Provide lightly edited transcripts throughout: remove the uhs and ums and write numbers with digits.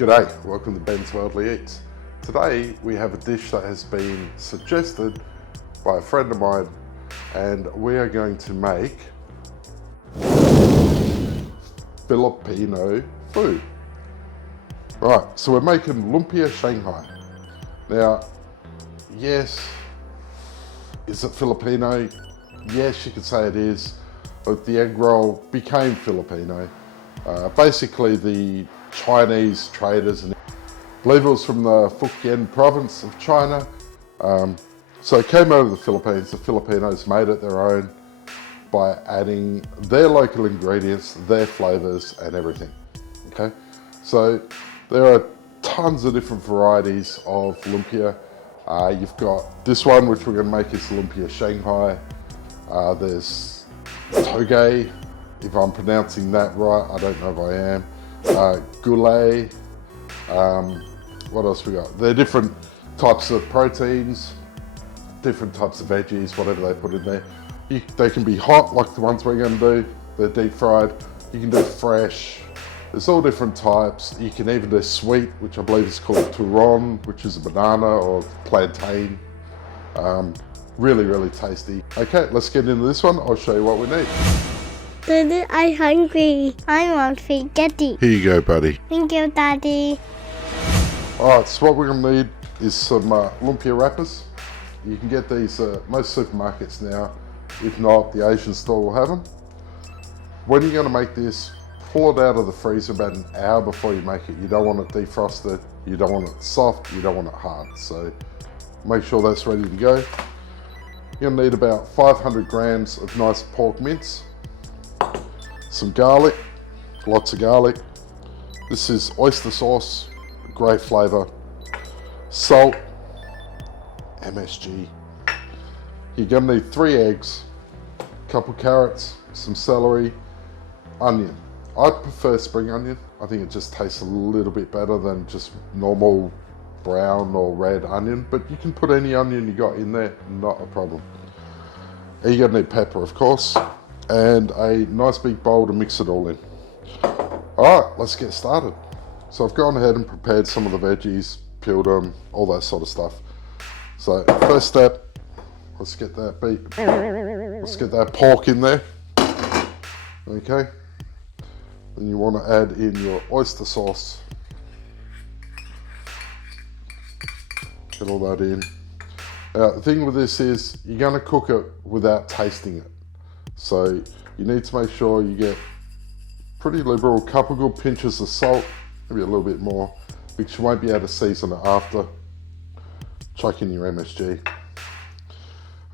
G'day, welcome to Ben's Worldly Eats. Today we have a dish that has been suggested by a friend of mine, and we are going to make Filipino food. Right, so we're making Lumpia Shanghai. Now, yes, is it Filipino? Yes, you could say it is, but the egg roll became Filipino. Basically, the Chinese traders, and I believe it was from the Fujian province of China. So it came over the Philippines. The Filipinos made it their own by adding their local ingredients, their flavors and everything. Okay, so there are tons of different varieties of lumpia. You've got this one, which we're going to make, is Lumpia Shanghai. There's toge, if I'm pronouncing that right. I don't know if I am. Gulay. What else we got? There are different types of proteins, different types of veggies, whatever they put in there. They can be hot, like the ones we're going to do. They're deep fried. You can do fresh. There's all different types. You can even do sweet, which I believe is called turon, which is a banana or plantain. Really, really tasty. Okay, let's get into this one. I'll show you what we need. Daddy, I'm hungry. I want spaghetti. Here you go, buddy. Thank you, Daddy. Alright, so what we're going to need is some lumpia wrappers. You can get these at most supermarkets now. If not, the Asian store will have them. When you're going to make this, pull it out of the freezer about an hour before you make it. You don't want it defrosted, you don't want it soft, you don't want it hard. So make sure that's ready to go. You're going to need about 500 grams of nice pork mince, some garlic, lots of garlic. This is oyster sauce, great flavour, salt, MSG. You're going to need 3 eggs, a couple carrots, some celery, onion. I prefer spring onion. I think it just tastes a little bit better than just normal brown or red onion, but you can put any onion you got in there, not a problem. And you're going to need pepper, of course, and a nice big bowl to mix it all in. Alright, let's get started. So I've gone ahead and prepared some of the veggies, peeled them, all that sort of stuff. So first step, let's get that pork in there. Okay. Then you want to add in your oyster sauce. Get all that in. Now the thing with this is you're going to cook it without tasting it. So you need to make sure you get pretty liberal, couple good pinches of salt, maybe a little bit more, because you won't be able to season it after. Chuck in your MSG.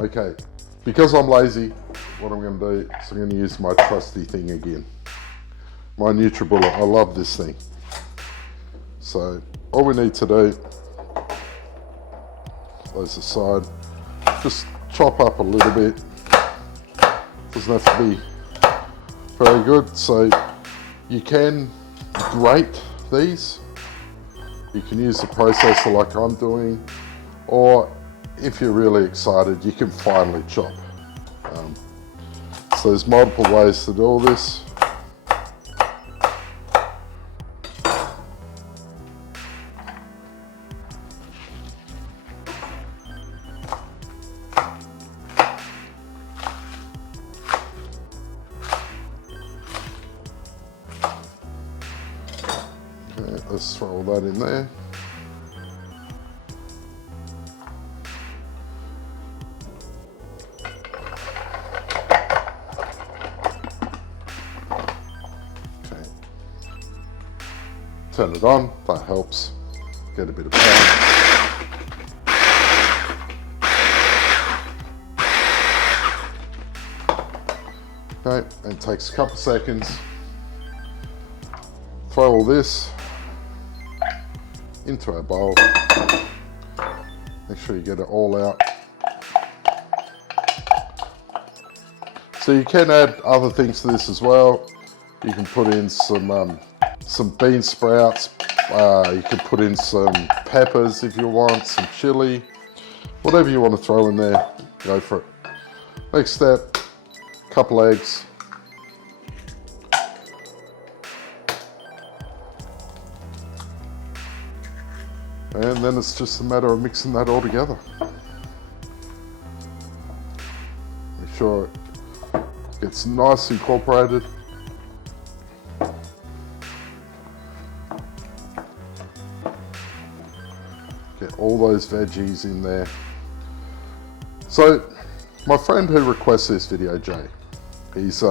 Okay, because I'm lazy, what I'm going to do is I'm going to use my trusty thing again. My NutriBullet. I love this thing. So all we need to do, those aside, just chop up a little bit. Doesn't have to be very good. So you can grate these. You can use the processor like I'm doing, or if you're really excited, you can finely chop. So there's multiple ways to do all this. Okay, let's throw all that in there. Turn it on, that helps get a bit of power. Okay, and it takes a couple seconds. Throw all this into our bowl. Make sure you get it all out. So you can add other things to this as well. You can put in some bean sprouts, you can put in some peppers if you want, some chili, whatever you want to throw in there, go for it. Next step, couple eggs, And then it's just a matter of mixing that all together. Make sure it gets nice incorporated. Get all those veggies in there. So, my friend who requests this video, Jay, he's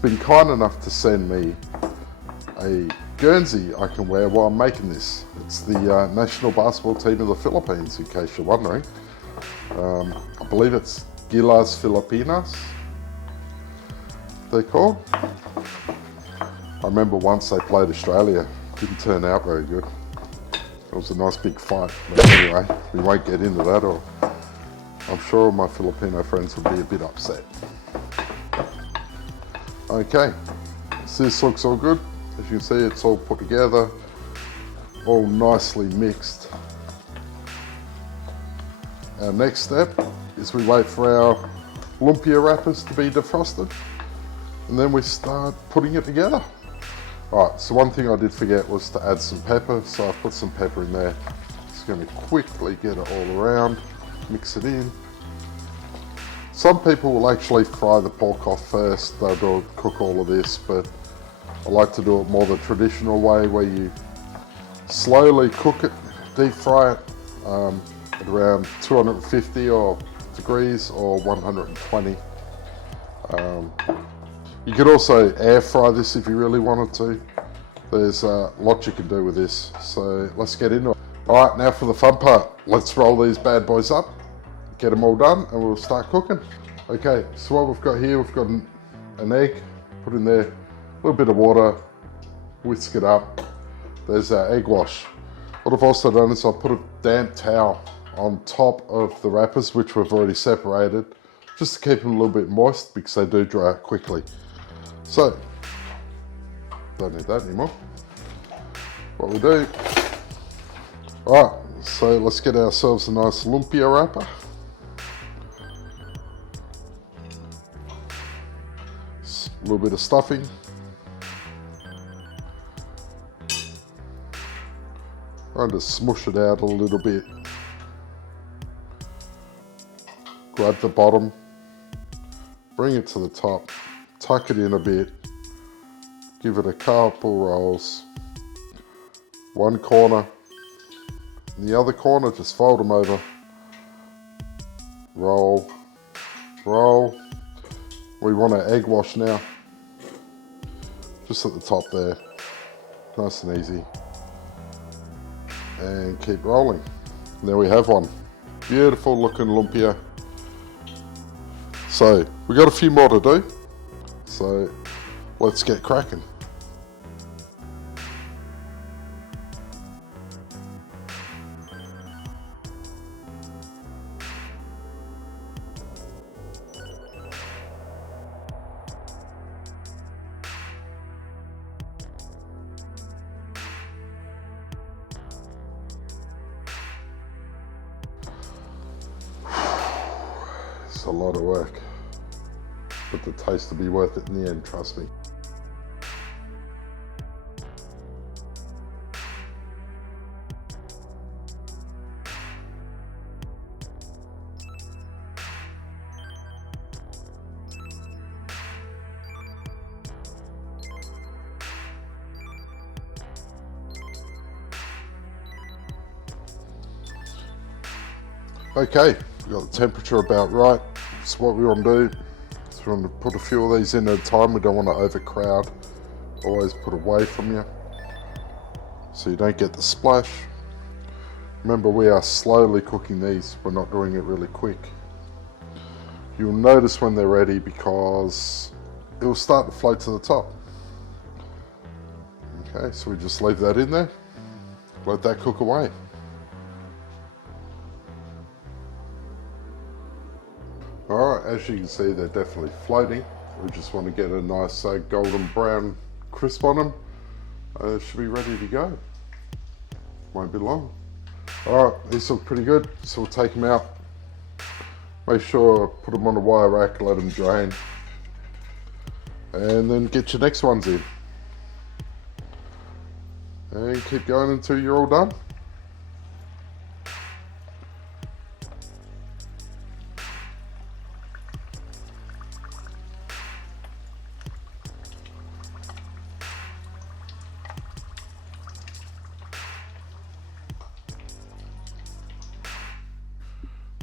been kind enough to send me a Guernsey I can wear while I'm making this. It's the national basketball team of the Philippines, in case you're wondering. I believe it's Gilas Filipinas, they're called. I remember once they played Australia, didn't turn out very good. It was a nice big fight, but anyway, we won't get into that, or I'm sure my Filipino friends will be a bit upset. Okay, so this looks all good. As you can see, it's all put together, all nicely mixed. Our next step is we wait for our lumpia wrappers to be defrosted, and then we start putting it together. Alright, so one thing I did forget was to add some pepper, so I've put some pepper in there. Just going to quickly get it all around, mix it in. Some people will actually fry the pork off first, they'll cook all of this, but I like to do it more the traditional way, where you slowly cook it, deep fry it at around 250 degrees or 120. You could also air fry this if you really wanted to. There's a lot you can do with this, so let's get into it. Alright, now for the fun part. Let's roll these bad boys up, get them all done, and we'll start cooking. Okay, so what we've got here, we've got an egg, put in there, a little bit of water, whisk it up. There's our egg wash. What I've also done is I've put a damp towel on top of the wrappers, which we've already separated, just to keep them a little bit moist because they do dry out quickly. So, don't need that anymore. What we do, alright, so let's get ourselves a nice lumpia wrapper. A little bit of stuffing. And just smush it out a little bit. Grab the bottom, bring it to the top, tuck it in a bit, give it a couple rolls. One corner, and the other corner, just fold them over. Roll, roll. We want our egg wash now. Just at the top there, nice and easy. And keep rolling. And there we have one. Beautiful looking lumpia. So, we've got a few more to do. So, let's get cracking. It's a lot of work, but the taste will be worth it in the end, trust me. Okay, we've got the temperature about right. So what we want to do is we want to put a few of these in at a time. We don't want to overcrowd. Always put away from you so you don't get the splash. Remember, we are slowly cooking these. We're not doing it really quick. You'll notice when they're ready because it will start to float to the top. Okay, so we just leave that in there. Let that cook away. Alright, as you can see, they're definitely floating. We just want to get a nice golden brown crisp on them. Should be ready to go. Won't be long. Alright, these look pretty good, so we'll take them out. Make sure, put them on a wire rack, let them drain. And then get your next ones in. And keep going until you're all done.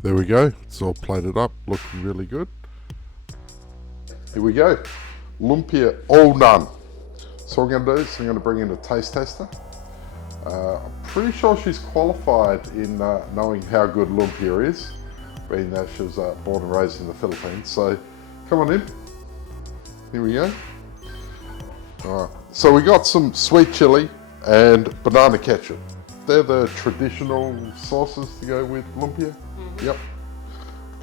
There we go. It's all plated up, looking really good. Here we go. Lumpia all done. So what I'm going to do is I'm going to bring in a taste tester. I'm pretty sure she's qualified in knowing how good lumpia is, being that she was born and raised in the Philippines. So come on in. Here we go. All right. So we got some sweet chili and banana ketchup. They're the traditional sauces to go with lumpia. Mm-hmm. Yep.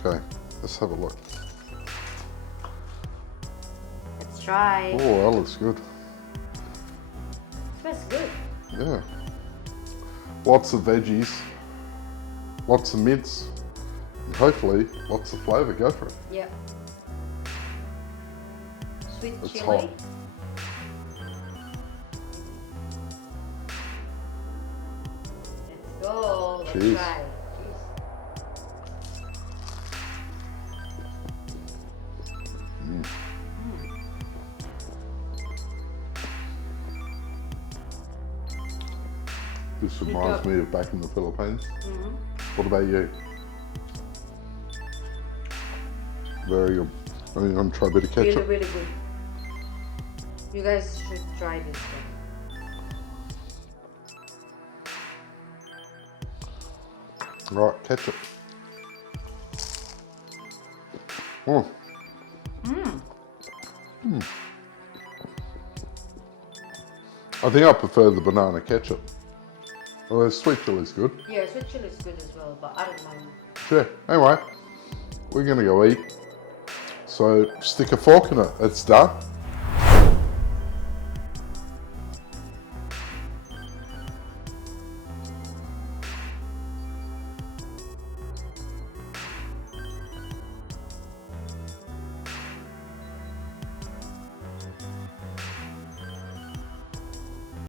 Okay, let's have a look. Let's try. Oh, that looks good. Smells good. Yeah. Lots of veggies, lots of mince, and hopefully lots of flavour. Go for it. Yep. Sweet It's chili. hot. Let's go. Let's Cheers. try. This reminds me of back in the Philippines. Mm-hmm. What about you? Very good. I'm going to try a bit of Really, ketchup. really good. You guys should try this one. Right, ketchup. Oh. I think I prefer the banana ketchup. Oh, the sweet chili's good. Yeah, sweet chili is good as well, but I don't mind. Yeah, anyway, we're gonna go eat. So stick a fork in it. It's done.